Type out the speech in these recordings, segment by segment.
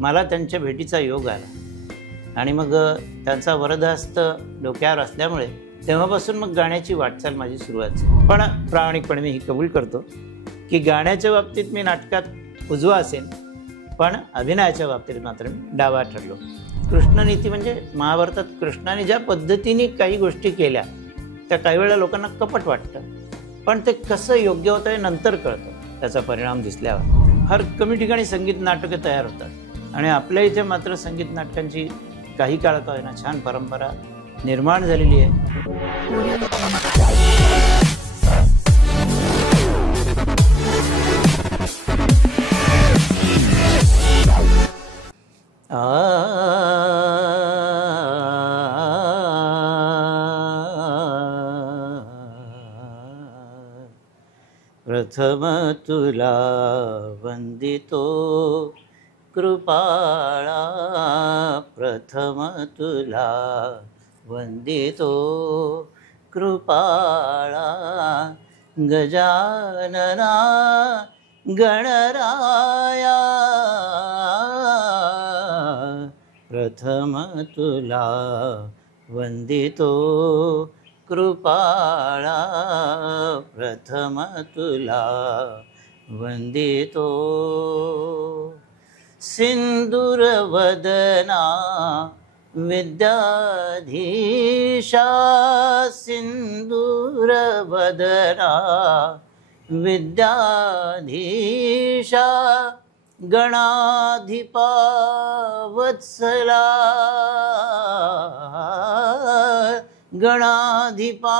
मला त्यांच्या भेटीचा योग आला आणि मग त्यांचा वरदहस्त डोक्यावर असल्यामुळे तेव्हापासून मग गाण्याची वाटचाल माझी सुरुवात झाली. पण प्रामाणिकपणे मी ही कबूल करतो की गाण्याच्या बाबतीत मी नाटकात उजवा असेन, पण अभिनयाच्या बाबतीत मात्र मी डावा ठरलो. कृष्णनीती म्हणजे महाभारतात कृष्णाने ज्या पद्धतीने काही गोष्टी केल्या त्या काही वेळा लोकांना कपट वाटतं, पण ते कसं योग्य होतं हे नंतर कळतं, त्याचा परिणाम दिसल्यावर. फार कमी ठिकाणी संगीत नाटके तयार होतात आणि आपल्या इथे मात्र संगीत नाटकांची काही काळ का होईना छान परंपरा निर्माण झालेली आहे. प्रथम तुला वंदितो कृपाळा, प्रथम तुला वंदितो कृपाळा, गजानना गणराया, प्रथम तुला वंदितो कृपाळा, प्रथम तुला वंदितो. सिंदूरवदना विद्याधीशा, सिंदूरवदना विद्याधीशा, गणाधिपा वत्सला, गणाधिपा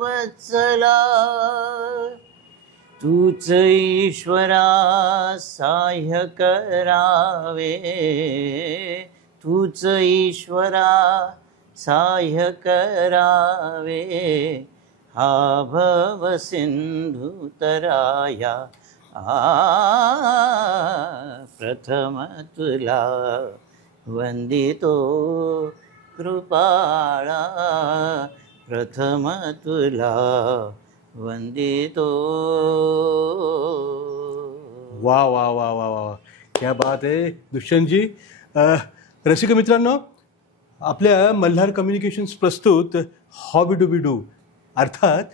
वत्सला. तूच ईश्वरा साह्य करावे, तूच ईश्वरा साह्य करावे, हा भव सिंधू तराया. प्रथम तुला वंदितो कृपाळा, प्रथम तुला वंदितो. वा वा वा वा वा, क्या बात आहे दुष्यंतजी. रसिक मित्रांनो, आपल्या मल्हार कम्युनिकेशन्स प्रस्तुत हॉबी डू बी डू अर्थात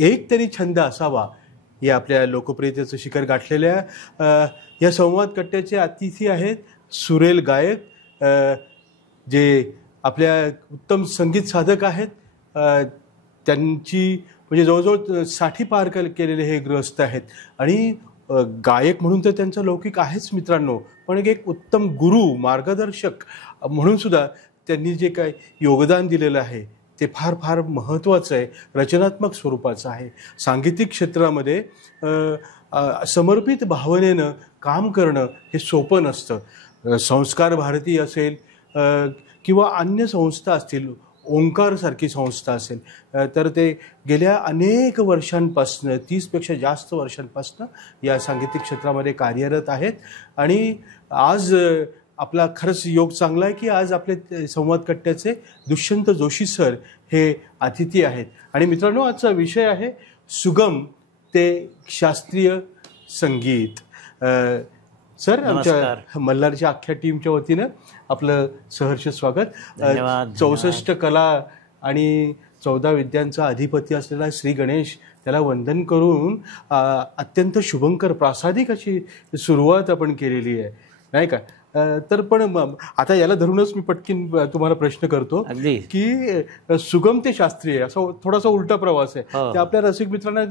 एक तरी छंद असावा या आपल्या लोकप्रियतेचं शिखर गाठलेल्या या संवाद कट्ट्याचे अतिथी आहेत सुरेल गायक, जे आपल्या उत्तम संगीत साधक आहेत. त्यांची म्हणजे जवळजवळ 60 पार केलेले हे गृहस्थ आहेत आणि गायक म्हणून तर त्यांचा लौकिक आहेच मित्रांनो, पण एक उत्तम गुरु मार्गदर्शक म्हणून सुद्धा त्यांनी जे काही योगदान दिलेलं आहे ते फार फार महत्त्वाचं आहे, रचनात्मक स्वरूपाचं आहे. सांगीतिक क्षेत्रामध्ये समर्पित भावनेनं काम करणं हे सोपं नसतं. संस्कार भारती असेल किंवा अन्य संस्था असतील, ओंकारसारखी संस्था असेल, तर ते गेल्या अनेक वर्षांपासनं 30पेक्षा जास्त वर्षांपासनं या सांगीतिक क्षेत्रामध्ये कार्यरत आहेत. आणि आज आपला खरंच योग चांगला आहे की आज आपले संवाद कट्ट्याचे दुष्यंत जोशी सर हे अतिथी आहेत. आणि मित्रांनो, आजचा विषय आहे सुगम ते शास्त्रीय संगीत. सर, आमच्या मल्हारच्या अख्ख्या टीमच्या वतीनं आपलं सहर्ष स्वागत. 64 कला आणि 14 विद्यांचा अधिपती असलेला श्री गणेश, त्याला वंदन करून अत्यंत शुभंकर प्रासादिक अशी सुरुवात आपण केलेली आहे, नाही का? तर पण आता याला धरूनच मी पटकीन तुम्हाला प्रश्न करतो की सुगम ते शास्त्रीय असा थोडासा उलटा प्रवास आहे. ते आपल्या रसिक मित्रांना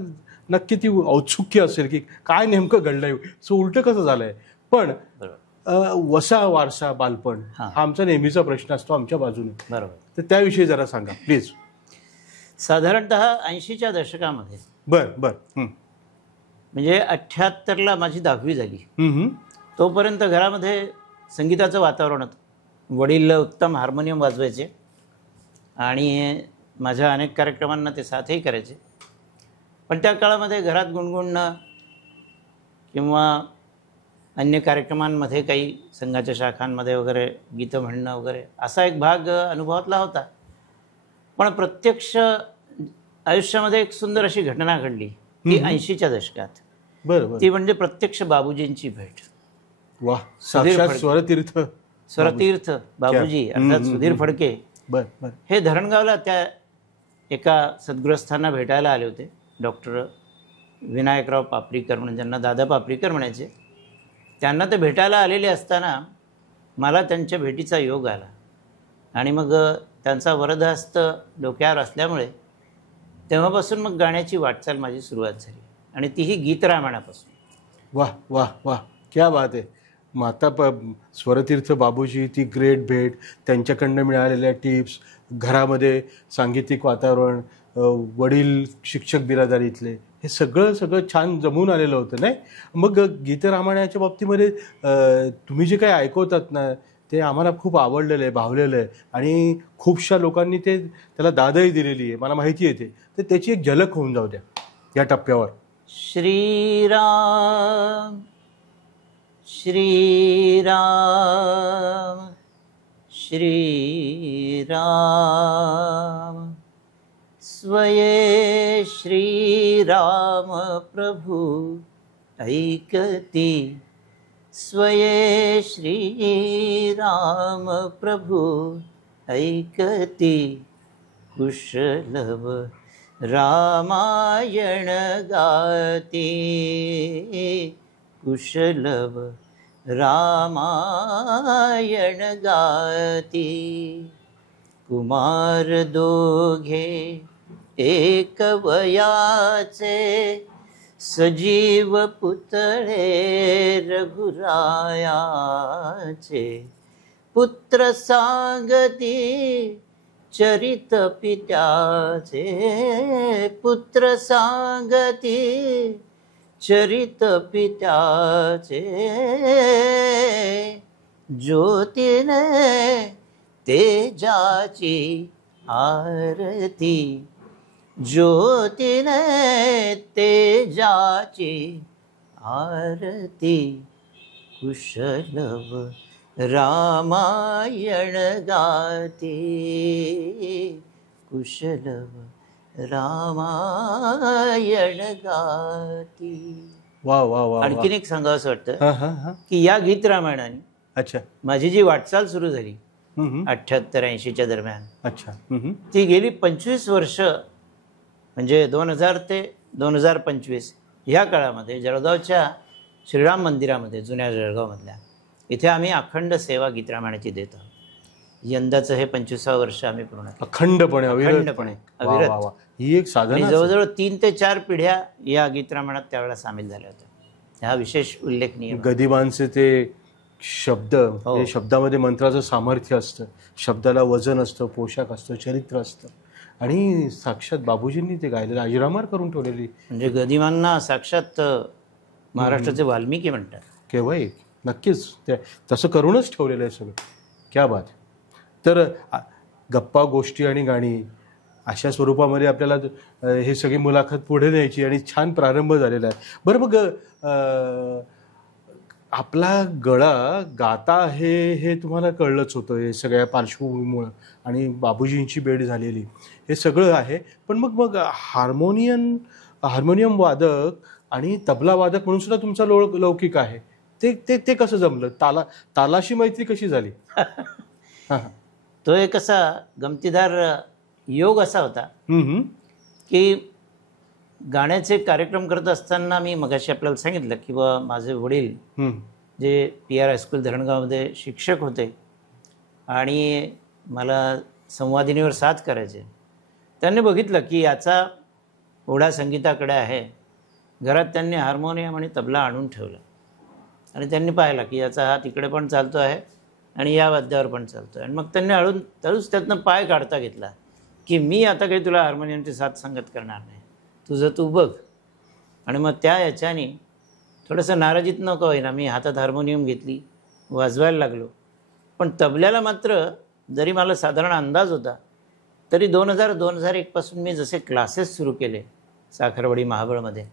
नक्की ती औत्सुक्य असेल की काय नेमकं घडलंय, सो उलट कसं झालंय. पण वसा वारसा बालपण हा आमचा नेहमीचा प्रश्न असतो आमच्या बाजूने, बरोबर? तर त्याविषयी जरा सांगा प्लीज. साधारणतः 80च्या दशकामध्ये म्हणजे 78ला माझी 10वी झाली. तोपर्यंत घरामध्ये संगीताचं वातावरण होतं. वडील उत्तम हार्मोनियम वाजवायचे आणि माझ्या अनेक कार्यक्रमांना ते साथही करायचे. पण त्या काळामध्ये घरात गुणगुणणं किंवा अन्य कार्यक्रमांमध्ये काही संघाच्या शाखांमध्ये वगैरे गीतं म्हणणं वगैरे असा एक भाग अनुभवातला होता. पण प्रत्यक्ष आयुष्यामध्ये एक सुंदर अशी घटना घडली ती 80च्या दशकात. बरोबर. ती म्हणजे प्रत्यक्ष बाबूजींची भेट. वा, सुधीर साक्षात फडके. स्वरतीर्थ. स्वरतीर्थ बाबूजी अर्थात सुधीर फडके बर बर. हे धरणगावला त्या एका सद्गृहस्थांना भेटायला आले होते. डॉक्टर विनायकराव पापरीकर म्हणून, ज्यांना दादा पापरीकर म्हणायचे, त्यांना ते भेटायला आलेले असताना मला त्यांच्या भेटीचा योग आला आणि मग त्यांचा वरदहस्त डोक्यावर असल्यामुळे तेव्हापासून मग गाण्याची वाटचाल माझी सुरुवात झाली आणि तीही गीतरामायणापासून. वाह वाह वाह, क्या बात आहे. माता स्वरतीर्थ बाबूजी, ती ग्रेट भेट, त्यांच्याकडनं मिळालेल्या टिप्स, घरामध्ये सांगीतिक वातावरण, वडील शिक्षक बिरादारीतले, हे सगळं छान जमून आलेलं होतं नाही. मग गीतरामायणाच्या बाबतीमध्ये तुम्ही जे काही ऐकवतात ना, ते आम्हाला खूप आवडलेलं आहे, भावलेलं आहे आणि खूपशा लोकांनी त्याला दादही दिलेली आहे, मला माहिती आहे. तर त्याची एक झलक होऊन जाऊ द्या या टप्प्यावर. श्रीराम श्रीराम श्रीराम स्वये श्रीराम प्रभु ऐकती, स्वये श्रीराम प्रभु ऐकती, कुशलव रामायण गाती, कुशलव रामायण गाती. कुमार दोघे एक वयाचे, सजीव पुतळे रघुरायाचे, पुत्र सांगती चरित पित्याचे, पुत्र सांगती चरित पित्याचे, ज्योतीने तेजाची आरती, ज्योतीने तेजाची आरती, कुशलव रामायण गाती, कुशलव रामायण गाती. वा वा वा. आणखीन एक सांगावं असं वाटतं हां हां हां. की या गीत रामायणाने अच्छा. माझी जी वाटचाल सुरू झाली 78-80च्या दरम्यान, अच्छा. ती गेली 25 वर्ष, म्हणजे 2000 ते 2025 ह्या काळामध्ये जळगावच्या श्रीराम मंदिरामध्ये, जुन्या जळगावमधल्या, इथे आम्ही अखंड सेवा गीत रामायणाची देत आहोत. यंदाचं हे 25वं वर्ष आम्ही पूर्ण अखंडपणे अखंडपणे अविरत. ही एक साधना. जवळजवळ 3 ते 4 पिढ्या या गीत रामायणात त्यावेळेला सामील झाल्या होत्या. हा विशेष उल्लेखनीय. गदिमांचे ते शब्द, हे शब्दामध्ये मंत्राचं सामर्थ्य असतं, शब्दाला वजन असतं, पोशाख असतं, चरित्र असतं आणि साक्षात बाबूजींनी ते गायलेलं, अजरामर करून ठेवलेली. म्हणजे गदिमांना साक्षात महाराष्ट्राचे वाल्मिकी म्हणतात. केव्हाही नक्कीच ते तसं करूनच ठेवलेलं आहे सगळं. क्या बात. तर गप्पा, गोष्टी आणि गाणी अशा स्वरूपामध्ये आपल्याला हे सगळी मुलाखत पुढे न्यायची आणि छान प्रारंभ झालेला आहे. बरं, मग आपला गळा गाता आहे हे तुम्हाला कळलंच होतं, हे सगळ्या पार्श्वभूमीमुळं आणि बाबूजींची भेट झालेली, हे सगळं आहे. पण मग हार्मोनियम वादक आणि तबला वादक म्हणून सुद्धा तुमचा लौकिक आहे. ते कसं जमलं? तालाशी मैत्री कशी झाली? तो एक असा गमतीदार योग असा होता की गाण्याचे कार्यक्रम करत असताना, मी मगाशी आपल्याला सांगितलं की माझे वडील जे PR हायस्कूल धरणगावमध्ये शिक्षक होते आणि मला संवादिनीवर साथ करायचे, त्यांनी बघितलं की याचा ओढा संगीताकडे आहे. घरात त्यांनी हार्मोनियम आणि तबला आणून ठेवला आणि त्यांनी पाहिला की याचा हात इकडे पण चालतो आहे आणि या वाद्यावर पण चालतो आहे. आणि मग त्यांनी हळूच त्यातनं पाय काढता घेतला की मी आता काही तुला हार्मोनियमची साथ संगत करणार नाही, तुझं तू बघ. आणि मग त्या याच्याने थोडंसं नाराजीत नको होईना मी हातात हार्मोनियम घेतली, वाजवायला लागलो. पण तबल्याला मात्र जरी मला साधारण अंदाज होता तरी 2000-2001 पासून मी जसे क्लासेस सुरू केले साखरवाडी महाबळमध्ये,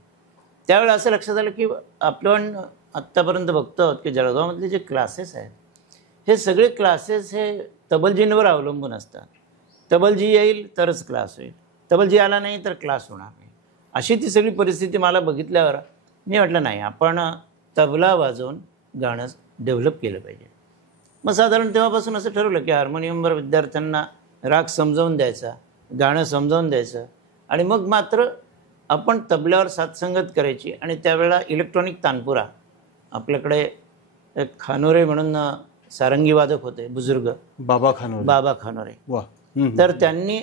त्यावेळेला असं लक्षात आलं की आपण आत्तापर्यंत बघतो आहोत की जळगावमधले जे क्लासेस आहेत हे सगळे क्लासेस हे तबलजींवर अवलंबून असतात. तबलजी येईल तरच क्लास होईल, तबलजी आला नाही तर क्लास होणार नाही, अशी ती सगळी परिस्थिती मला बघितल्यावर मी म्हटलं नाही, आपण तबला वाजवून गाणं डेव्हलप केलं पाहिजे. मग साधारण तेव्हापासून असं ठरवलं की हार्मोनियमवर विद्यार्थ्यांना राग समजावून द्यायचा, गाणं समजावून द्यायचं आणि मग मात्र आपण तबल्यावर साथसंगत करायची. आणि त्यावेळेला इलेक्ट्रॉनिक तानपुरा आपल्याकडे एक खानोरे म्हणून सारंगी वादक होते बुजुर्ग, बाबा खानोरे. वा. तर त्यांनी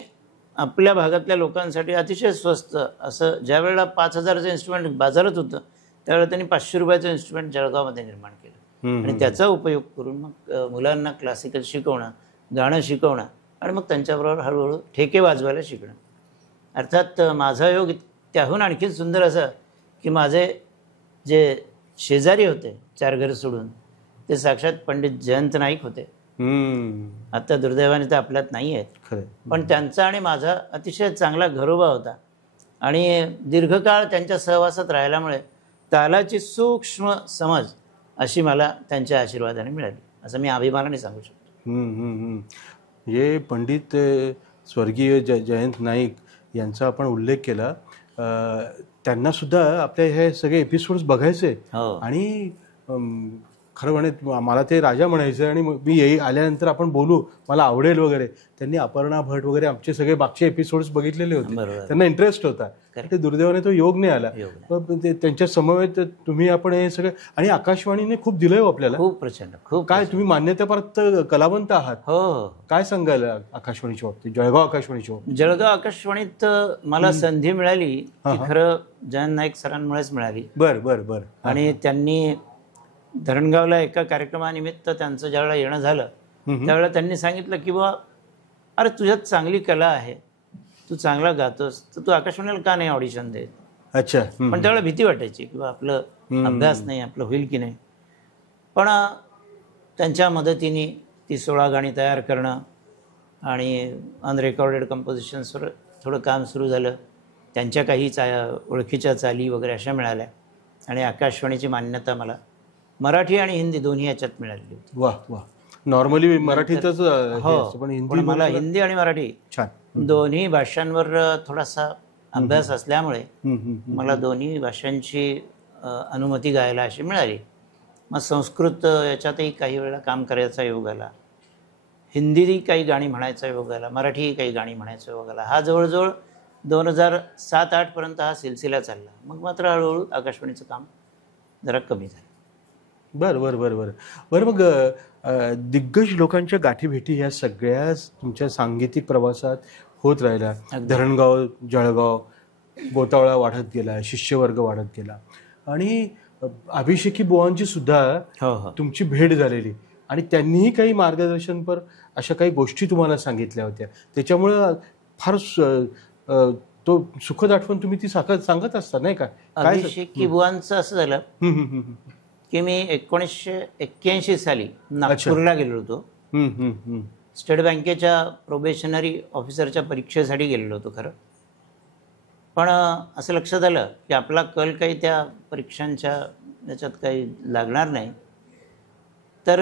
आपल्या भागातल्या लोकांसाठी अतिशय स्वस्त असं, ज्या वेळेला 5,000चं इन्स्ट्रुमेंट बाजारात होतं त्यावेळेला त्यांनी 500 रुपयाचं इन्स्ट्रुमेंट जळगावमध्ये निर्माण केलं. आणि त्याचा उपयोग करून मग मुलांना क्लासिकल शिकवणं, गाणं शिकवणं आणि मग त्यांच्याबरोबर हळूहळू ठेके वाजवायला शिकणं. अर्थात माझा योग त्याहून आणखीन सुंदर असा की माझे जे शेजारी होते 4 घरं सोडून, ते साक्षात पंडित जयंत नाईक होते. आता दुर्दैवाने ते आपल्यात नाही आहेत, पण त्यांचा आणि माझा अतिशय चांगला घरोबा होता. आणि दीर्घकाळ त्यांच्या सहवासात राहिल्यामुळे तालाची सूक्ष्म समज अशी मला त्यांच्या आशीर्वादाने मिळाली, असं मी अभिमानाने सांगू शकतो. हे पंडित स्वर्गीय जयंत नाईक यांचा आपण उल्लेख केला. त्यांना सुद्धा आपल्या हे सगळे एपिसोड्स बघायचे आणि खरं म्हणत मला ते राजा म्हणायचं आणि मी आल्यानंतर आपण बोलू, मला आवडेल वगैरे. त्यांनी अपर्णा भट वगैरे आमचे सगळे मागचे एपिसोड्स बघितलेले होते, त्यांना इंटरेस्ट होता. ते दुर्दैवाने तो योग नाही आला. त्यांच्या समवेत तुम्ही आपण हे सगळं, आणि आकाशवाणीने खूप दिलंय आपल्याला, खूप प्रचंड, खूप. काय तुम्ही मान्यताप्राप्त कलावंत आहात. हो. काय सांगाल आकाशवाणीच्या बाबतीत, जळगाव आकाशवाणीच्या बाबतीत? जळगाव आकाशवाणीत मला संधी मिळाली की खरं जयंत नाईक सरांमुळेच मिळाली. बर. आणि त्यांनी धरणगावला एका कार्यक्रमानिमित्त त्यांचं ज्यावेळेला येणं झालं त्यावेळेला त्यांनी सांगितलं की बा, अरे तुझ्यात चांगली कला आहे, तू चांगला गातोस, तर तू आकाशवाणीला का नाही ऑडिशन देत. अच्छा. पण त्यावेळेला भीती वाटायची किंवा आपलं अभ्यास नाही, आपलं होईल की नाही. पण त्यांच्या मदतीने ती 16 गाणी तयार करणं आणि अनरेकॉर्डेड कंपोजिशन्सवर थोडं काम सुरू झालं. त्यांच्या काही ओळखीच्या चाली वगैरे अशा मिळाल्या आणि आकाशवाणीची मान्यता मला मराठी आणि हिंदी दोन्ही याच्यात मिळाली होती. वा. नॉर्मली मराठीतच, पण मला हिंदी आणि मराठी दोन्ही भाषांवर थोडासा अभ्यास असल्यामुळे मला दोन्ही भाषांची अनुमती गायला अशी मिळाली. मग संस्कृत याच्यातही काही वेळेला काम करायचा योग आला, हिंदीही काही गाणी म्हणायचा योग आला, मराठीही काही गाणी म्हणायचा योग आला. हा जवळजवळ 2007-08 पर्यंत हा सिलसिला चालला. मग मात्र हळूहळू आकाशवाणीचं काम जरा कमी झालं. बरं. मग दिग्गज लोकांच्या गाठीभेटी या सगळ्या तुमच्या सांगीतिक प्रवासात होत राहिल्या. धरणगाव, जळगाव, गोतावळा वाढत गेला, शिष्यवर्ग वाढत गेला आणि अभिषेकी बुवांची सुद्धा तुमची भेट झालेली आणि त्यांनीही काही मार्गदर्शनपर अशा काही गोष्टी तुम्हाला सांगितल्या होत्या. त्याच्यामुळं फार तो सुखद आठवण तुम्ही ती सांगत असता नाही का? अभिषेकी बुवांचं असं झालं की मी 1981 साली नागपूरला गेलो होतो. स्टेट बँकेच्या प्रोबेशनरी ऑफिसरच्या परीक्षेसाठी गेलेलो होतो खरं. पण असं लक्षात आलं की आपला कल काही त्या परीक्षांच्या याच्यात काही लागणार नाही, तर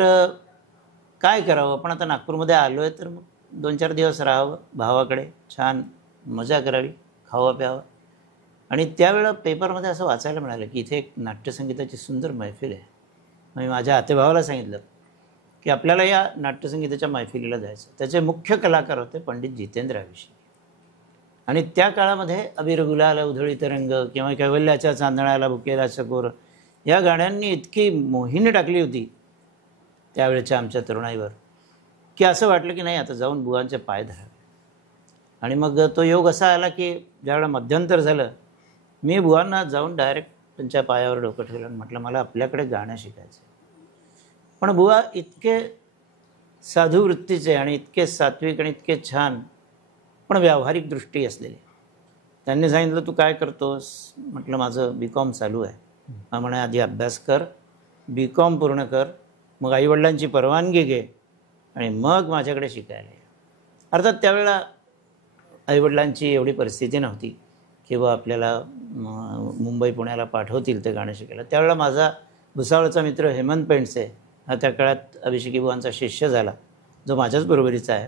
काय करावं. पण आता नागपूरमध्ये आलो आहे तर मग 2-4 दिवस राहावं भावाकडे, छान मजा करावी, खावं प्यावं. आणि त्यावेळेला पेपरमध्ये असं वाचायला मिळालं की इथे एक नाट्यसंगीताची सुंदर मैफिल आहे. मी माझ्या आतेभावाला सांगितलं की आपल्याला या नाट्यसंगीताच्या मैफिलीला जायचं. त्याचे मुख्य कलाकार होते पंडित जितेंद्र अभिषेकी. आणि त्या काळामध्ये अबीर गुलाल उधळी तरंग किंवा कैवल्याच्या चांदण्याला बुकेला चकोर या गाण्यांनी इतकी मोहिनी टाकली होती त्यावेळेच्या आमच्या तरुणाईवर की असं वाटलं की नाही आता जाऊन बुवांचे पाय धरावे. आणि मग तो योग असा आला की ज्यावेळेला मध्यंतर झालं मी बुवांना जाऊन डायरेक्ट त्यांच्या पायावर डोकं ठेवलं आणि म्हटलं मला आपल्याकडे गाणं शिकायचं. पण बुवा इतके साधू वृत्तीचे आणि इतके सात्विक आणि इतके छान पण व्यावहारिक दृष्टी असलेले. त्यांनी सांगितलं तू काय करतोस. म्हटलं माझं BCom चालू आहे. मग म्हणे आधी अभ्यास कर, BCom पूर्ण कर, मग आईवडिलांची परवानगी घे आणि मग माझ्याकडे शिकायला ये. अर्थात त्यावेळेला आईवडिलांची एवढी परिस्थिती नव्हती की बा आपल्याला मुंबई पुण्याला पाठवतील ते गाणं शिकायला. त्यावेळेला माझा भुसावळचा मित्र हेमंत पेंडसे हा त्या काळात अभिषेकी बुवांचा शिष्य झाला, जो माझ्याच बरोबरीचा आहे.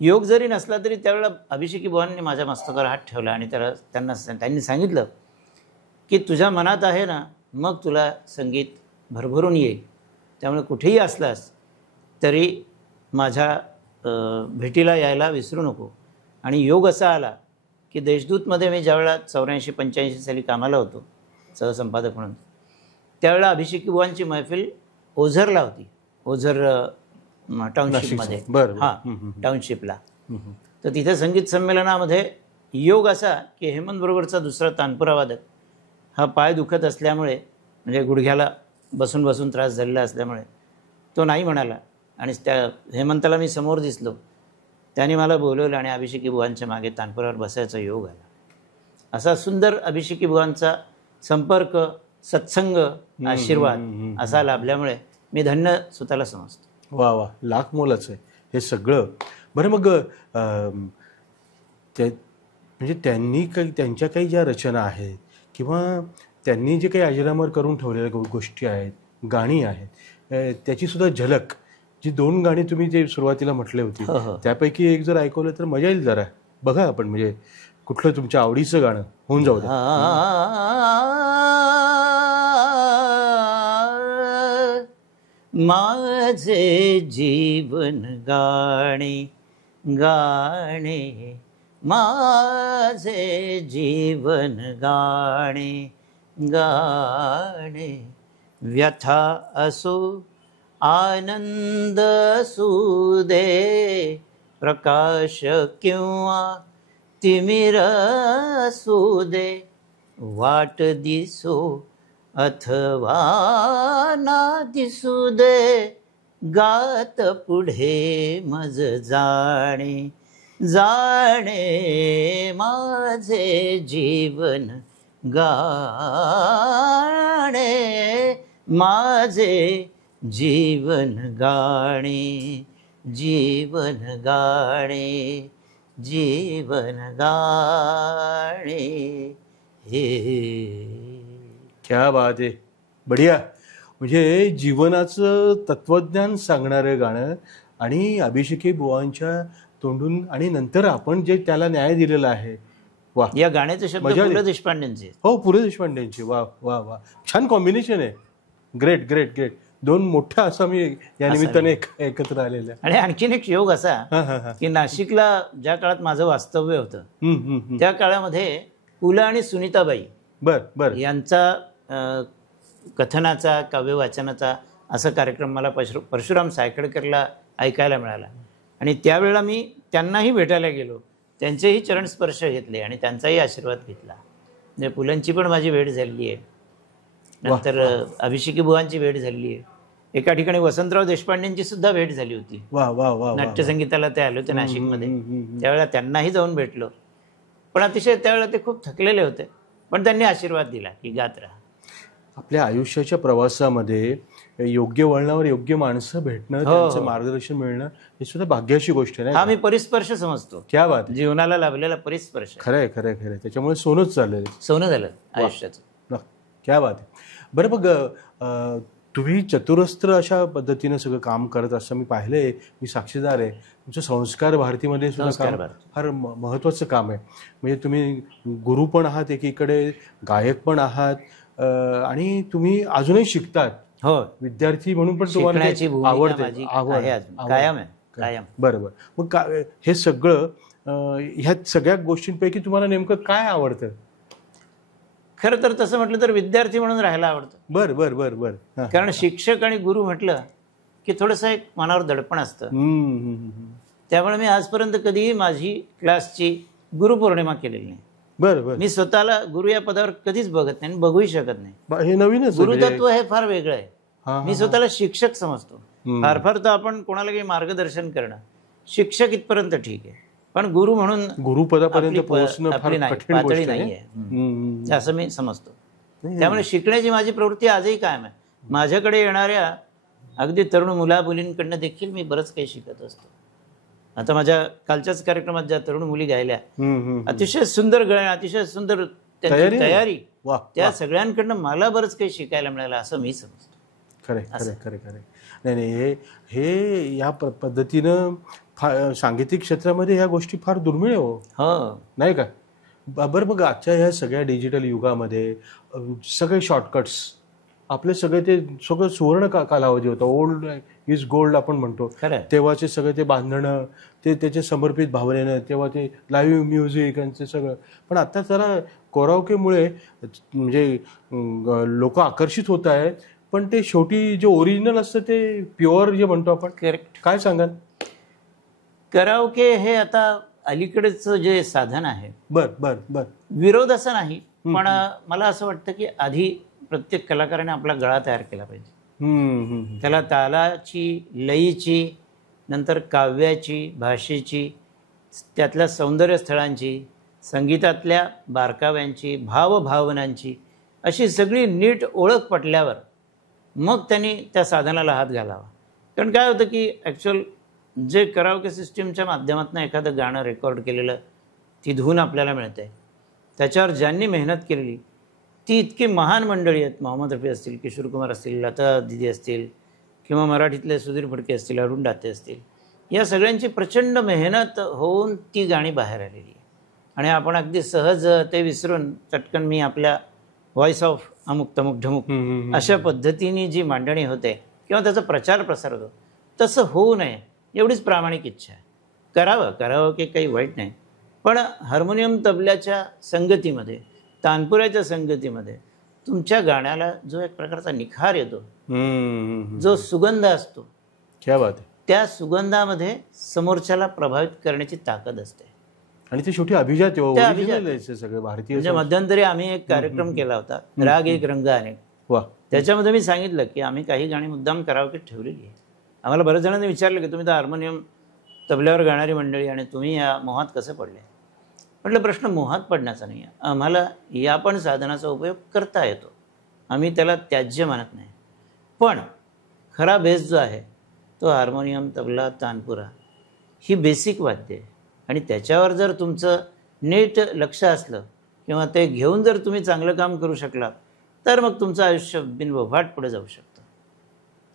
योग जरी नसला तरी त्यावेळेला अभिषेकी बुवांनी माझ्या मस्तकावर हात ठेवला आणि त्यांनी सांगितलं की तुझ्या मनात आहे ना मग तुला संगीत भरभरून येईल. त्यामुळे कुठेही असलास तरी माझ्या भेटीला यायला विसरू नको. आणि योग असा आला की देशदूतमध्ये मी ज्यावेळेला 84-85 साली कामाला होतो सहसंपादक म्हणून, त्यावेळेला अभिषेकी बुवांची मैफिल ओझरला होती. ओझर टाउनशिपमध्ये. हां, टाउनशिपला. तर तिथे संगीत संमेलनामध्ये योग असा की हेमंत बरोबरचा दुसरा तानपुरा वादक हा पाय दुखत असल्यामुळे, म्हणजे गुडघ्याला बसून बसून त्रास झालेला असल्यामुळे तो नाही म्हणाला. आणि त्या हेमंताला मी समोर दिसलो. त्याने मला बोलवलं आणि अभिषेकी बुवांच्या मागे तानपुरावर बसायचा योग आला. असा सुंदर अभिषेकी बुवांचा संपर्क, सत्संग, आशीर्वाद असा लाभल्यामुळे मी धन्य स्वतःला समजतो. वा वा, लाख मोलाचं आहे हे सगळं. बरं मग म्हणजे त्यांनी काही, त्यांच्या काही ज्या रचना आहेत किंवा त्यांनी जे काही अजरामर करून ठेवलेल्या गोष्टी आहेत, गाणी आहेत, त्याची सुद्धा झलक, जी 2 गाणी तुम्ही जे सुरुवातीला म्हटले होती त्यापैकी एक जर ऐकवलं तर मजा येईल. जरा बघा आपण, म्हणजे कुठलं तुमच्या आवडीचं गाणं होऊन जाऊ द्या. माझे जीवन गाणे गाणे, माझे जीवन गाणे गाणे, व्यथा असो आनंद असू दे, प्रकाश किंवा तिमिर असू दे, वाट दिसो अथवा ना दिसू दे, गात पुढे मज जाणे जाणे, माझे जीवन गाणे, माझे जीवन गाणे, जीवन गाणे, जीवन गाणे हे. क्या बात आहे, बढिया. म्हणजे जीवनाचं तत्वज्ञान सांगणारं गाणं आणि अभिषेकी बुवांच्या तोंडून, आणि नंतर आपण जे त्याला न्याय दिलेला आहे. वा, या गाण्याचे शब्द पु ल देशपांडेंचे. हो, पु ल देशपांडेंचे. वा वा वा, छान कॉम्बिनेशन आहे. Great great great. 2 मोठ्या आसामी या निमित्ताने एकत्र आलेल्या. आणि आणखीन एक योग असा की नाशिकला ज्या काळात माझं वास्तव्य होतं त्या काळामध्ये पु ल आणि सुनीताबाई बर यांचा कथनाचा, काव्यवाचनाचा असा कार्यक्रम मला परशुराम सायकडकरला ऐकायला मिळाला. आणि त्यावेळेला मी त्यांनाही भेटायला गेलो, त्यांचेही चरणस्पर्श घेतले आणि त्यांचाही आशीर्वाद घेतला. म्हणजे पुलंची पण माझी भेट झालेली आहे. नंतर अभिषेकी बुवांची भेट झालेली आहे. एका ठिकाणी वसंतराव देशपांडेंची सुद्धा भेट झाली होती. नाट्यसंगीताला ते आले होते नाशिकमध्ये. त्यावेळेला त्यांनाही जाऊन भेटलो. पण अतिशय त्यावेळेला ते खूप थकलेले होते, पण त्यांनी आशीर्वाद दिला की गात राहा. आपल्या आयुष्याच्या प्रवासामध्ये योग्य वळणावर योग्य माणसं भेटणं, त्यांचं मार्गदर्शन मिळणं ही सुद्धा भाग्याची गोष्ट आहे. हा मी परिस्पर्श समजतो. क्या बात, जीवनाला लाभलेला परिस्पर्श. खरंय खरंय खरंय. त्याच्यामुळे सोनंच चाललेलं, सोनं झालं आयुष्याचं. क्या बात आहे. बरं मग तुम्ही चतुरस्त्र अशा पद्धतीनं सगळं काम करत असं मी पाहिलंय, मी साक्षीदार आहे. तुमचं संस्कार भारतीमध्ये सुद्धा काम फार महत्त्वाचं काम आहे. म्हणजे तुम्ही गुरु पण आहात एकीकडे, गायक पण आहात, आणि तुम्ही अजूनही शिकतात. हो, विद्यार्थी म्हणून पण तुम्हाला कायम आहे. बरोबर. मग हे सगळं, ह्या सगळ्या गोष्टींपैकी तुम्हाला नेमकं काय आवडतं? खरं तर तसं म्हटलं तर विद्यार्थी म्हणून राहायला आवडतं. बर बर बर बर. कारण शिक्षक आणि गुरु म्हटलं की थोडंसं एक मनावर दडपण असतं. त्यामुळे मी आजपर्यंत कधीही माझी क्लासची गुरुपौर्णिमा केलेली नाही. बरं. मी स्वतःला गुरु या पदावर कधीच बघत नाही, बघूही शकत नाही. हे नवीनच. गुरुतत्व हे फार वेगळं आहे. मी स्वतःला शिक्षक समजतो. फार तर आपण कोणाला काही मार्गदर्शन करणं, शिक्षक इथपर्यंत ठीक आहे, पण गुरु म्हणून गुरुपदापर्यंत पोहोचणं पातळी नाहीये असं मी समजतो. त्यामुळे शिकण्याची माझी प्रवृत्ती आजही कायम आहे. माझ्याकडे येणाऱ्या अगदी तरुण मुलामुलींकडनं देखील मी बरंच काही शिकत असतो. आता माझ्या कालच्याच कार्यक्रमात ज्या तरुण मुली गायल्या, अतिशय सुंदर गायन, अतिशय सुंदर त्यांची तयारी, त्या सगळ्यांकडनं मला बरंच काही शिकायला मिळालं असं मी समजतो. खरे खरे खरे खरे. नाही, हे या पद्धतीनं सांगीतिक क्षेत्रामध्ये ह्या गोष्टी फार दुर्मिळ हो, नाही का? बरं, बघ आजच्या ह्या सगळ्या डिजिटल युगामध्ये सगळे शॉर्टकट्स आपले सगळे ते सगळं सुवर्ण कालावधी होता. ओल्ड इज गोल्ड आपण म्हणतो. खरं तेव्हाचे सगळे ते बांधणं, ते त्याचे समर्पित भावनेनं, तेव्हा ते लाईव्ह म्युझिक यांचं सगळं. पण आता जरा कोराओकेमुळे म्हणजे लोक आकर्षित होत आहेत, पण ते शेवटी जे ओरिजिनल असतं ते प्युअर जे म्हणतो आपण. करेक्ट. काय सांगाल? कराओके हे आता अलीकडेच जे साधन आहे, बर बर बर विरोध असं नाही, पण मला असं वाटतं की आधी प्रत्येक कलाकाराने आपला गळा तयार केला पाहिजे. त्याला तालाची, लयीची, नंतर काव्याची, भाषेची, त्यातल्या सौंदर्य स्थळांची, संगीतातल्या बारकाव्यांची, भावभावनांची अशी सगळी नीट ओळख पटल्यावर मग त्यांनी त्या साधनाला हात घालावा. कारण काय होतं की ॲक्च्युअल जे कराओके सिस्टीमच्या माध्यमातून एखादं गाणं रेकॉर्ड केलेलं, ती धून आपल्याला मिळते, त्याच्यावर ज्यांनी मेहनत केलेली ती इतकी महान मंडळी आहेत. मोहम्मद रफी असतील, किशोर कुमार असतील, लता दिदी असतील, किंवा मराठीतले सुधीर फडके असतील, अरुण दाते असतील, या सगळ्यांची प्रचंड मेहनत होऊन ती गाणी बाहेर आलेली आहे. आणि आपण अगदी सहज ते विसरून चटकन मी आपल्या व्हॉइस ऑफ अमुक तमुक ढमुक अशा पद्धतीने जी मांडणी होते किंवा त्याचा प्रचार प्रसार होतो, तसं होऊ नये एवढीच प्रामाणिक इच्छा आहे. करावं की काही वाईट नाही, पण हार्मोनियम तबल्याच्या संगतीमध्ये, तानपुऱ्याच्या संगतीमध्ये तुमच्या गाण्याला जो एक प्रकारचा निखार येतो, जो सुगंध असतो, क्या बात आहे, त्या सुगंधामध्ये समोरच्याला प्रभावित करण्याची ताकद असते. आणि ते शेवटी अभिजात सगळे भारतीय. म्हणजे मध्यंतरी आम्ही एक कार्यक्रम केला होता, राग एक रंग अनेक. वा. त्याच्यामध्ये मी सांगितलं की आम्ही काही गाणी मुद्दाम कराओकेत ठेवलेली आहे. आम्हाला बऱ्याच जणांनी विचारलं की तुम्ही तर हार्मोनियम तबल्यावर गाणारी मंडळी आणि तुम्ही या मोहात कसे पडले. म्हटलं प्रश्न मोहात पडण्याचा नाही आहे, आम्हाला या पण साधनाचा उपयोग करता येतो, आम्ही त्याला त्याज्य मानत नाही. पण खरा बेस जो आहे तो हार्मोनियम, तबला, तानपुरा ही बेसिक वाद्य आहे. आणि त्याच्यावर जर तुमचं नीट लक्ष असलं किंवा ते घेऊन जर तुम्ही चांगलं काम करू शकलात तर मग तुमचं आयुष्य बिनबोभाट पुढे जाऊ शकतं.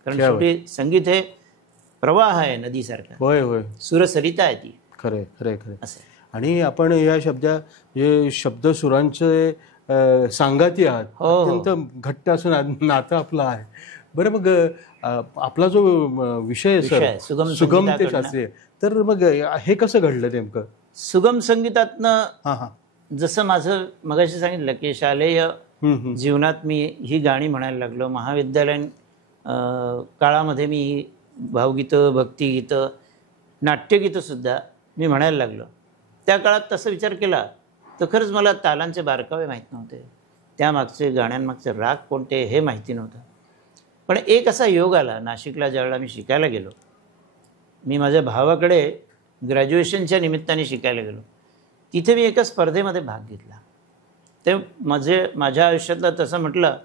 कारण शेवटी संगीत हे प्रवाह आहे नदीसारखा. होय होय, सुरसरिता आहे ती. खरंय खरंय खरंय. असं आणि आपण या जे शब्द सुरांचे सांगाती आहात, अत्यंत घट्ट असं नातं आपलं आहे. बरं, मग आपला जो विषय आहे सुगम ते शास्त्रीय, तर मग हे कसं घडलं नेमकं? सुगम संगीतातनं जसं माझं मगाशी सांगितलं की शालेय जीवनात मी ही गाणी म्हणायला लागलो, महाविद्यालयीन काळामध्ये मी ही भावगीतं, भक्तिगीतं, नाट्यगीतंसुद्धा मी म्हणायला लागलो. त्या काळात तसं विचार केला तर खरंच मला तालांचे बारकावे माहीत नव्हते, त्यामागचे गाण्यांमागचे राग कोणते हे माहिती नव्हतं. पण एक असा योग आला, नाशिकला ज्यावेळेला मी शिकायला गेलो, मी माझ्या भावाकडे ग्रॅज्युएशनच्या निमित्ताने शिकायला गेलो, तिथे मी एका स्पर्धेमध्ये भाग घेतला. ते माझ्या आयुष्यातलं तसं म्हटलं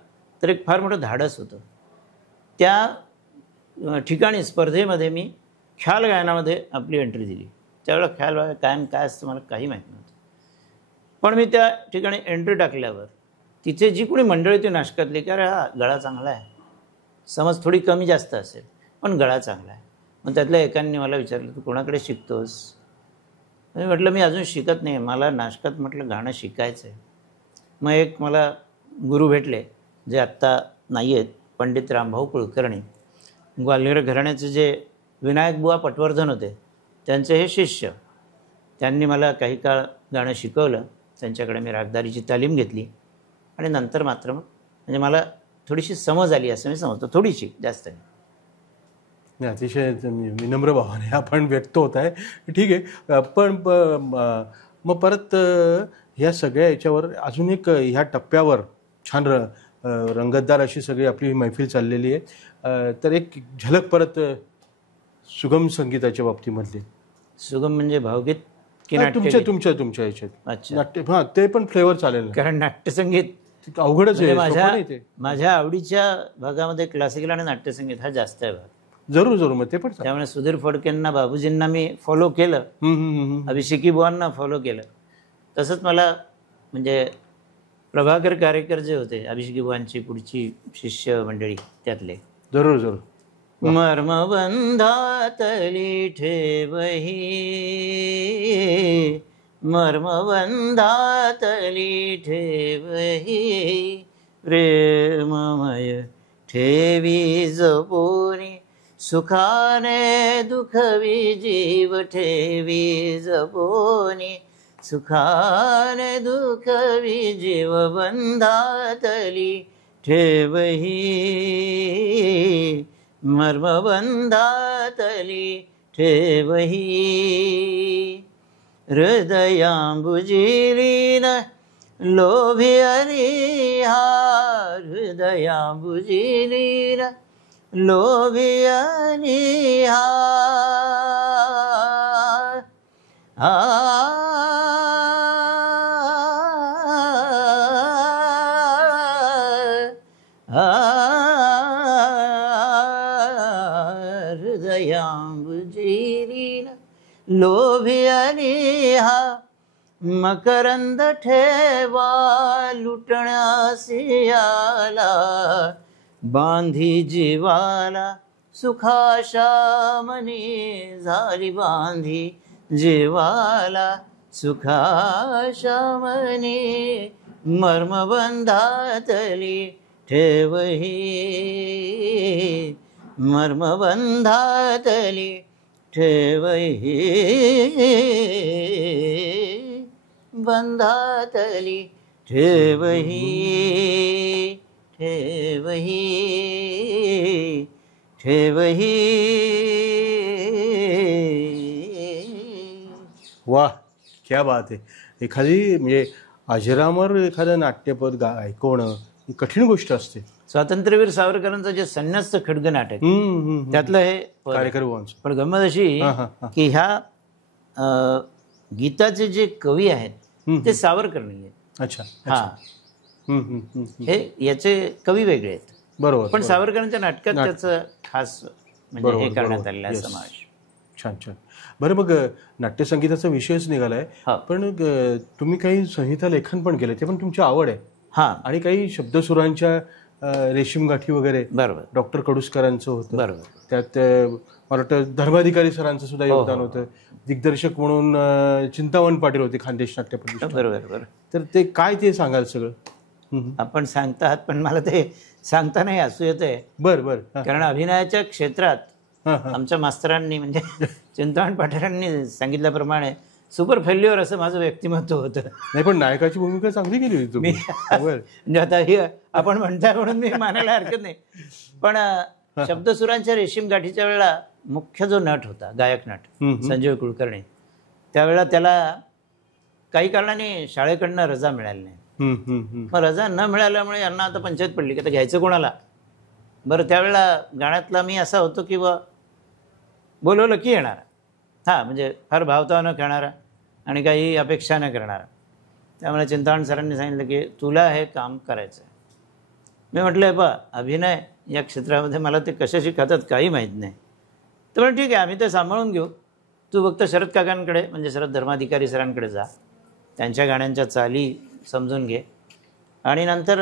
तर एक फार मोठं धाडस होतं. त्या ठिकाणी स्पर्धेमध्ये मी ख्याल गायनामध्ये आपली एंट्री दिली. त्यावेळेला ख्याल गायन काय असतं मला काही माहीत नव्हतं. पण मी त्या ठिकाणी एंट्री टाकल्यावर तिथे जी कोणी मंडळी ती नाशकातली की अरे हा गळा चांगला आहे, समज थोडी कमी जास्त असेल पण गळा चांगला आहे. मग त्यातल्या एकांनी मला विचारलं तू कोणाकडे शिकतोस? मी म्हटलं मी अजून शिकत नाही, मला नाशकात म्हटलं गाणं शिकायचं आहे. मग एक मला गुरु भेटले जे आत्ता नाही आहेत, पंडित रामभाऊ कुलकर्णी, ग्वाल्हेर घराण्याचे जे विनायक बुवा पटवर्धन होते त्यांचे हे शिष्य. त्यांनी मला काही काळ गाणं शिकवलं, त्यांच्याकडे मी रागदारीची तालीम घेतली आणि नंतर मात्र मग म्हणजे मला थोडीशी समज आली असं मी समजतो, थोडीशी, जास्त नाही. अतिशय विनम्र भावाने आपण व्यक्त होत आहे, ठीक आहे. पण मग परत ह्या सगळ्या याच्यावर अजून एक ह्या टप्प्यावर छान रंगतदार अशी सगळी आपली मैफिल चाललेली आहे. तर एक झलक परत सुगम संगीताच्या बाबतीमधली. सुगम म्हणजे भावगीत की तुमच्या याच्यात? अच्छा, नाट्य, हां, ते पण फ्लेवर चालेल. कारण नाट्यसंगीत अवघडच आहे. माझ्या आवडीच्या भागामध्ये क्लासिकल आणि नाट्यसंगीत हा जास्त आहे भाग. जरूर मग ते पण. त्यामुळे सुधीर फडकेंना, बाबूजींना मी फॉलो केलं, अभिषेकी बुवांना फॉलो केलं. तसंच मला म्हणजे प्रभाकर कारेकर जे होते अभिषेकी बुवांची पुढची शिष्य मंडळी त्यातले, जरूर. मर्मबंधातली ठेवही, मर्मबंधातली ठेवही, प्रेममय ठेवी जपोनी सुखाने दुखवी जीव ठेवी जपोनी सुखाने दुखवी जीव बंधातली ठेवही मर्मबंधातली ठेवही हृदयांबुजिलीन लोभी अनिहा हृदयांबुजिलीन लोभी अनिहा हृदयांबुजिलीन लोभी अनिहा मकरंद ठेवा लुटण्यासी आला बांधी जीवाला सुखाशा मनी झाली बांधी जीवाला सुखाशा मनी मर्मबंधातली ठेवही मर्मबंधातली ठेवही बंधातली ठेवही ठेवही ठेवही. वाह, क्या बात आहे. एखादी म्हणजे अजरामर एखादं नाट्यपद ऐकवणं ही कठीण गोष्ट असते. स्वातंत्र्यवीर सावरकरांचं जे संन्यस्त खड्ग नाटक त्यातलं हे कार्यकर वंश. पण गंमत अशी की ह्या गीताचे जे कवी आहेत ते सावरकर नाही आहेत. अच्छा. हा, हे याचे कवी वेगळे आहेत. बरोबर. पण सावरकरांच्या नाटकात त्याचं खास म्हणजे हे करण्यात आलेलं आहे समावेश. छान छान. बरं, मग नाट्यसंगीताचा विषयच निघालाय, पण तुम्ही काही संहिता लेखन पण केलं, ते पण तुमची आवड आहे. हा, आणि काही शब्दसुरांच्या रेशीम गाठी वगैरे बरोबर डॉक्टर कडुसकरांचं होतं. बरोबर. त्यात मला वाटतं धर्माधिकारी सरांचं सुद्धा योगदान होतं. दिग्दर्शक म्हणून चिंतामण पाटील होते खानदेश नाट्य प्रतिष्ठान. बरोबर बरोबर. तर ते काय ते सांगाल सगळं? आपण सांगतात पण मला ते सांगता नाही असू येत आहे. बरं बरं. कारण अभिनयाच्या क्षेत्रात आमच्या मास्तरांनी म्हणजे चिंतामण पाटीलांनी सांगितल्याप्रमाणे सुपर फेल्युअर असं माझं व्यक्तिमत्व होतं. नाही, पण नायकाची भूमिका चांगली केली होती तुम्ही. म्हणजे आता ही आपण म्हणताय म्हणून मी मानायला हरकत नाही. पण शब्दसुरांच्या रेशीम गाठीच्या वेळेला मुख्य जो नट होता, गायक नट संजय कुलकर्णी, त्यावेळेला त्याला काही कारणाने शाळेकडनं रजा मिळाली नाही. मग रजा न मिळाल्यामुळे यांना आता पंचायत पडली की आता घ्यायचं कोणाला. बरं, त्यावेळेला गाण्यातला मी असा होतो की बा बोलवलं की येणारा, हा म्हणजे फार भावताव न खेळणारा आणि काही अपेक्षा न करणारा. त्यामुळे चिंतामण सरांनी सांगितलं की तुला हे काम करायचं आहे. मी म्हटलं बा अभिनय या क्षेत्रामध्ये मला ते कशा शिकवतात काही माहीत नाही. तर म्हणे ठीक आहे, आम्ही ते सांभाळून घेऊ, तू फक्त शरद काकांकडे म्हणजे शरद धर्माधिकारी सरांकडे जा, त्यांच्या गाण्यांच्या चाली समजून घे आणि नंतर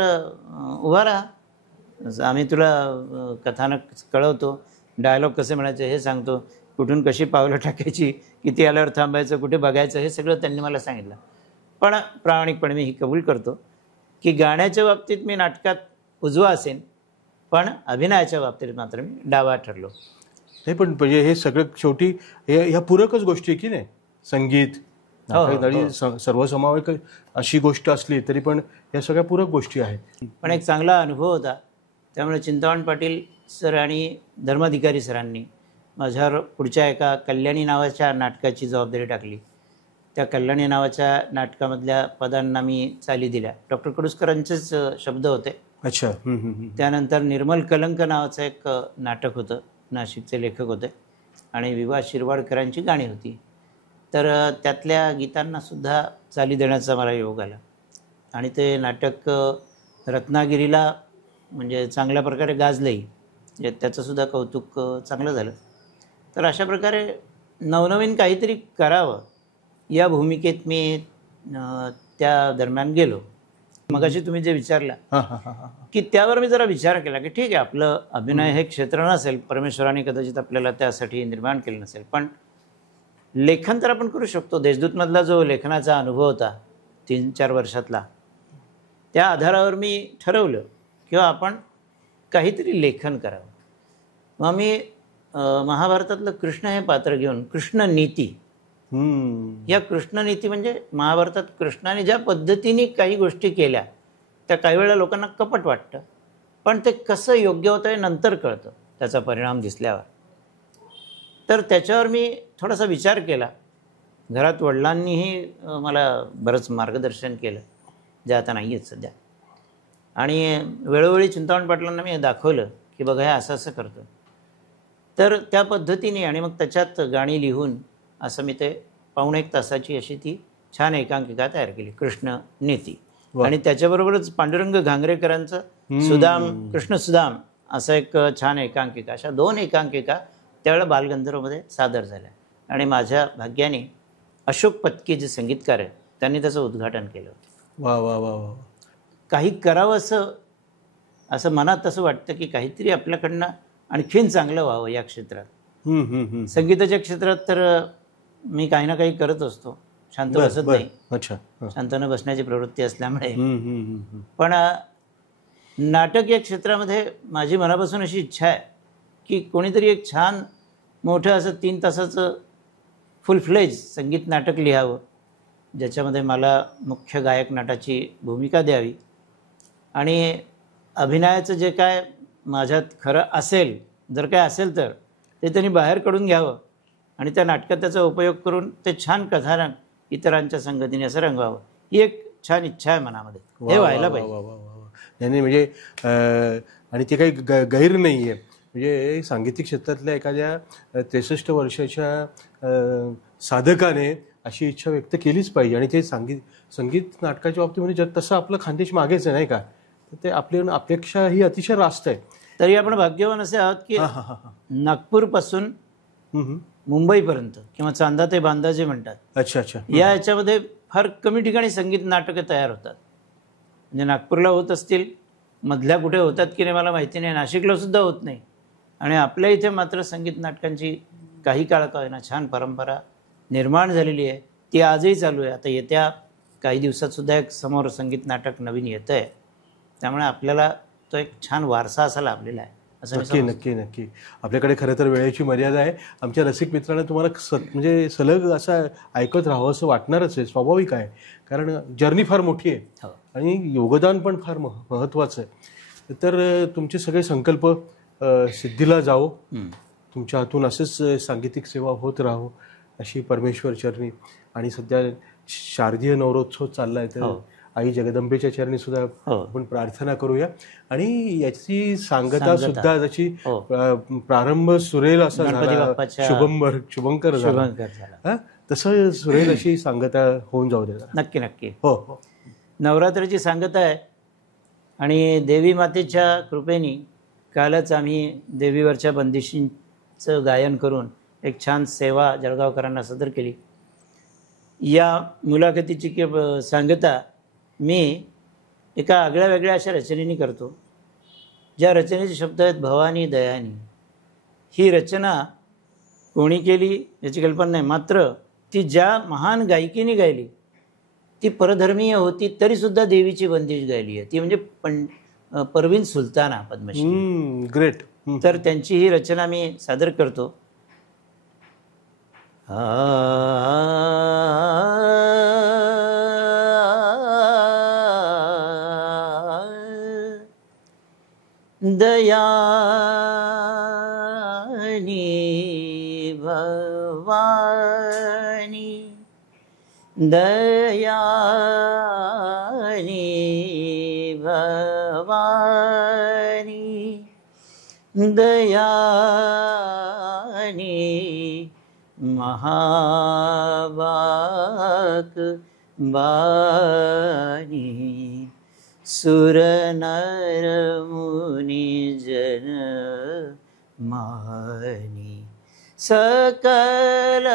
उभा राहा. आम्ही तुला कथानक कळवतो, डायलॉग कसे म्हणायचे हे सांगतो, कुठून कशी पावलं टाकायची, किती आल्यावर थांबायचं, कुठे बघायचं, हे सगळं त्यांनी मला सांगितलं. पण प्रामाणिकपणे मी ही कबूल करतो की गाण्याच्या बाबतीत मी नाटकात उजवा असेन, पण अभिनयाच्या बाबतीत मात्र मी डावा ठरलो. नाही, पण म्हणजे हे सगळं शेवटी ह्या पूरकच गोष्टी आहे की नाही. संगीत सर्वसमावेश अशी गोष्ट असली तरी पण या सगळ्या पूरक गोष्टी आहेत. पण एक चांगला अनुभव होता. त्यामुळे चिंतामण पाटील सर आणि धर्माधिकारी सरांनी माझ्यावर पुढच्या एका कल्याणी नावाच्या नाटकाची जबाबदारी टाकली. त्या कल्याणी नावाच्या नाटकामधल्या पदांना मी चाली दिल्या. डॉक्टर कडुसकरांचेच शब्द होते. अच्छा. त्यानंतर निर्मल कलंक नावाचं एक नाटक होतं, नाशिकचे लेखक होते आणि विवा शिरवाडकरांची गाणी होती. तर त्यातल्या गीतांनासुद्धा चाली देण्याचा मला योग आला आणि ते नाटक रत्नागिरीला म्हणजे चांगल्या प्रकारे गाजलंही, त्याचंसुद्धा कौतुक चांगलं झालं. तर अशा प्रकारे नवनवीन काहीतरी करावं या भूमिकेत मी त्या दरम्यान गेलो. मगाशी तुम्ही जे विचारला की त्यावर मी जरा विचार केला की ठीक आहे, आपलं अभिनय हे क्षेत्र नसेल, परमेश्वराने कदाचित आपल्याला त्यासाठी निर्माण केलं नसेल, पण लेखन तर आपण करू शकतो. देशदूतमधला जो लेखनाचा अनुभव होता 3-4 वर्षातला, त्या आधारावर मी ठरवलं किंवा आपण काहीतरी लेखन करावं. मग मी महाभारतातलं कृष्ण हे पात्र घेऊन कृष्ण नीती, या कृष्ण नीती म्हणजे महाभारतात कृष्णाने ज्या पद्धतीने काही गोष्टी केल्या त्या काही वेळा लोकांना कपट वाटतं, पण ते कसं योग्य होतं हे नंतर कळतं त्याचा परिणाम दिसल्यावर. तर त्याच्यावर मी थोडासा विचार केला. घरात वडिलांनीही मला बरंच मार्गदर्शन केलं, जे आता नाही आहेत सध्या. आणि वेळोवेळी चिंतामण पाटलांना मी दाखवलं की बघा हे असं असं करतो. तर त्या पद्धतीने आणि मग त्याच्यात गाणी लिहून असं मी ते 1.25 तासाची अशी ती छान एकांकिका तयार केली, कृष्ण नीती. आणि त्याच्याबरोबरच पांडुरंग घांगरेकरांचं सुदाम, कृष्ण सुदाम असं एक छान एकांकिका, अशा 2 एकांकिका त्यावेळेला बालगंधर्वमध्ये सादर झाल्या. आणि माझ्या भाग्याने अशोक पत्की जे संगीतकार आहेत त्यांनी त्याचं उद्घाटन केलं. वा वा वा वा. काही करावं असं मनात असं वाटतं की काहीतरी आपल्याकडनं आणखीन चांगलं व्हावं या क्षेत्रात. संगीताच्या क्षेत्रात तर मी काही ना काही करत असतो, शांत बसत नाही. अच्छा. शांत न बसण्याची प्रवृत्ती असल्यामुळे. पण नाटक या क्षेत्रामध्ये माझी मनापासून अशी इच्छा आहे की कोणीतरी एक छान मोठं असं 3 तासाचं फुल फ्लेज संगीत नाटक लिहावं, ज्याच्यामध्ये मला मुख्य गायक नटाची भूमिका द्यावी आणि अभिनयाचं जे काय माझ्यात खरं असेल, जर काय असेल तर ते त्यांनी बाहेर काढून घ्यावं आणि त्या नाटकात त्याचा उपयोग करून ते छान कथानक इतरांच्या संगतीने असं रंगवावं. ही एक छान इच्छा आहे मनामध्ये. हे व्हायला पाहिजे. नाही म्हणजे आणि ते काही गैर नाही आहे. म्हणजे सांगीतिक क्षेत्रातल्या एखाद्या 63 वर्षाच्या साधकाने अशी इच्छा व्यक्त केलीच पाहिजे. आणि ते संगीत नाटकाच्या बाबतीमध्ये तसं आपलं खानदेश मागेच आहे नाही का, तर ते आपली अपेक्षा ही अतिशय रास्त आहे. तरी आपण भाग्यवान असे आहोत की नागपूरपासून मुंबईपर्यंत किंवा चांदा ते बांदा जे म्हणतात, अच्छा, या याच्यामध्ये फार कमी ठिकाणी संगीत नाटकं तयार होतात. म्हणजे नागपूरला होत असतील, मधल्या कुठे होतात की नाही मला माहिती नाही, नाशिकला सुद्धा होत नाही. आणि आपल्या इथे मात्र संगीत नाटकांची काही काळ का होईना छान परंपरा निर्माण झालेली आहे. ती आजही चालू आहे. आता येत्या काही दिवसात सुद्धा एक समोर संगीत नाटक नवीन येतं आहे. त्यामुळे आपल्याला तो एक छान वारसा असा लाभलेला आहे. नक्की. आपल्याकडे खरं तर वेळेची मर्यादा आहे. आमच्या रसिक मित्रांना तुम्हाला म्हणजे सलग असं ऐकत राहावं असं वाटणारच आहे, स्वाभाविक आहे. कारण जर्नी फार मोठी आहे आणि योगदान पण फार महत्त्वाचं आहे. तर तुमचे सगळे संकल्प सिद्धीला जावो, तुमच्या हातून असंच सांगीतिक सेवा होत राहो अशी परमेश्वर चरणी. आणि सध्या शारदीय नवरोत्सव चाललाय, तर आई जगदंबेच्या चरणी सुद्धा आपण प्रार्थना करूया. आणि याची सांगता सुद्धा जशी प्रारंभ सुरेल असा झाला, शुभंकर झाला, तसं सुरेल अशी सांगता होऊन जाऊ दे. नक्की. हो. नवरात्राची सांगता आहे आणि देवी मातेच्या कृपेने कालच आम्ही देवीवरच्या बंदिशींचं गायन करून एक छान सेवा जळगावकरांना सदर केली. या मुलाखतीची सांगता मी एका आगळ्या वेगळ्या अशा रचनेने करतो, ज्या रचनेचे शब्द आहेत भवानी दयानी. ही रचना कोणी केली याची कल्पना नाही, मात्र ती ज्या महान गायकीने गायली ती परधर्मीय होती तरीसुद्धा देवीची बंदिश गायली आहे. ती म्हणजे परवीन सुलताना पद्मश्री. ग्रेट. तर त्यांची ही रचना मी सादर करतो. दयानी भवानी, दयानी भवानी, दयानी महावाक बानी, सुर नर मुनि जन मानी, सकल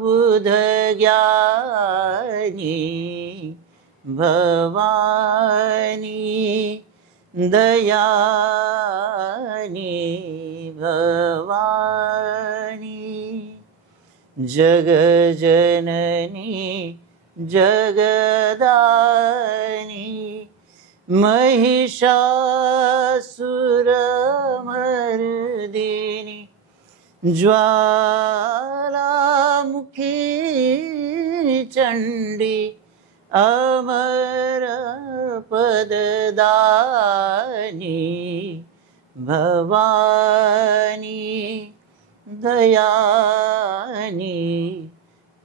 बुध ज्ञानी भवानी, दयानी भवानी, जग जननी जगदानी, महिषासुरमर्दिनी ज्वालामुखी चंडी अमर पददानी भवानी दयानी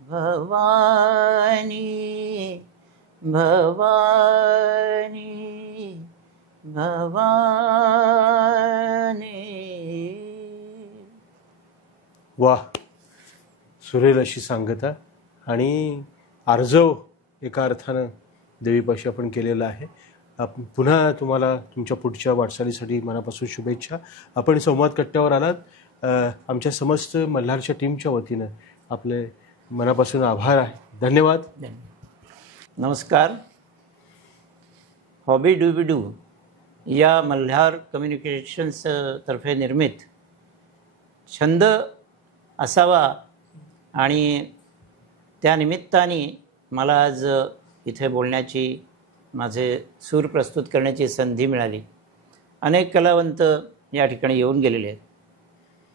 भवानी भवानी भवानी. वाह, सुरेल अशी सांगता आणि आर्जव एका अर्थानं देवीपाशी आपण केलेला आहे. पुन्हा तुम्हाला तुमच्या पुढच्या वाटचालीसाठी मनापासून शुभेच्छा. आपण संवाद कट्ट्यावर आलात, आमच्या समस्त मल्हारच्या टीमच्या वतीनं आपले मनापासून आभार आहे. धन्यवाद. नमस्कार. हॉबी डूबी डू या मल्हार कम्युनिकेशन्स तर्फे निर्मित छंद असावा आणि त्या निमित्ताने मला आज इथे बोलण्याची, माझे सूर प्रस्तुत करण्याची संधी मिळाली. अनेक कलावंत या ठिकाणी येऊन गेलेले आहेत.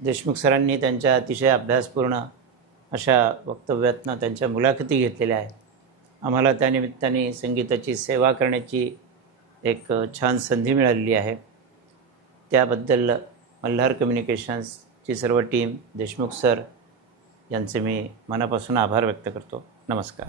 देशमुख सरांनी त्यांच्या अतिशय अभ्यासपूर्ण अशा वक्तव्यातनं त्यांच्या मुलाखती घेतलेल्या आहेत. आम्हाला त्या निमित्ताने संगीताची सेवा करण्याची एक छान संधी मिळालेली आहे. त्याबद्दल मल्हार कम्युनिकेशन्सची सर्व टीम, देशमुख सर यांचे मी मनापासून आभार व्यक्त करतो. नमस्कार.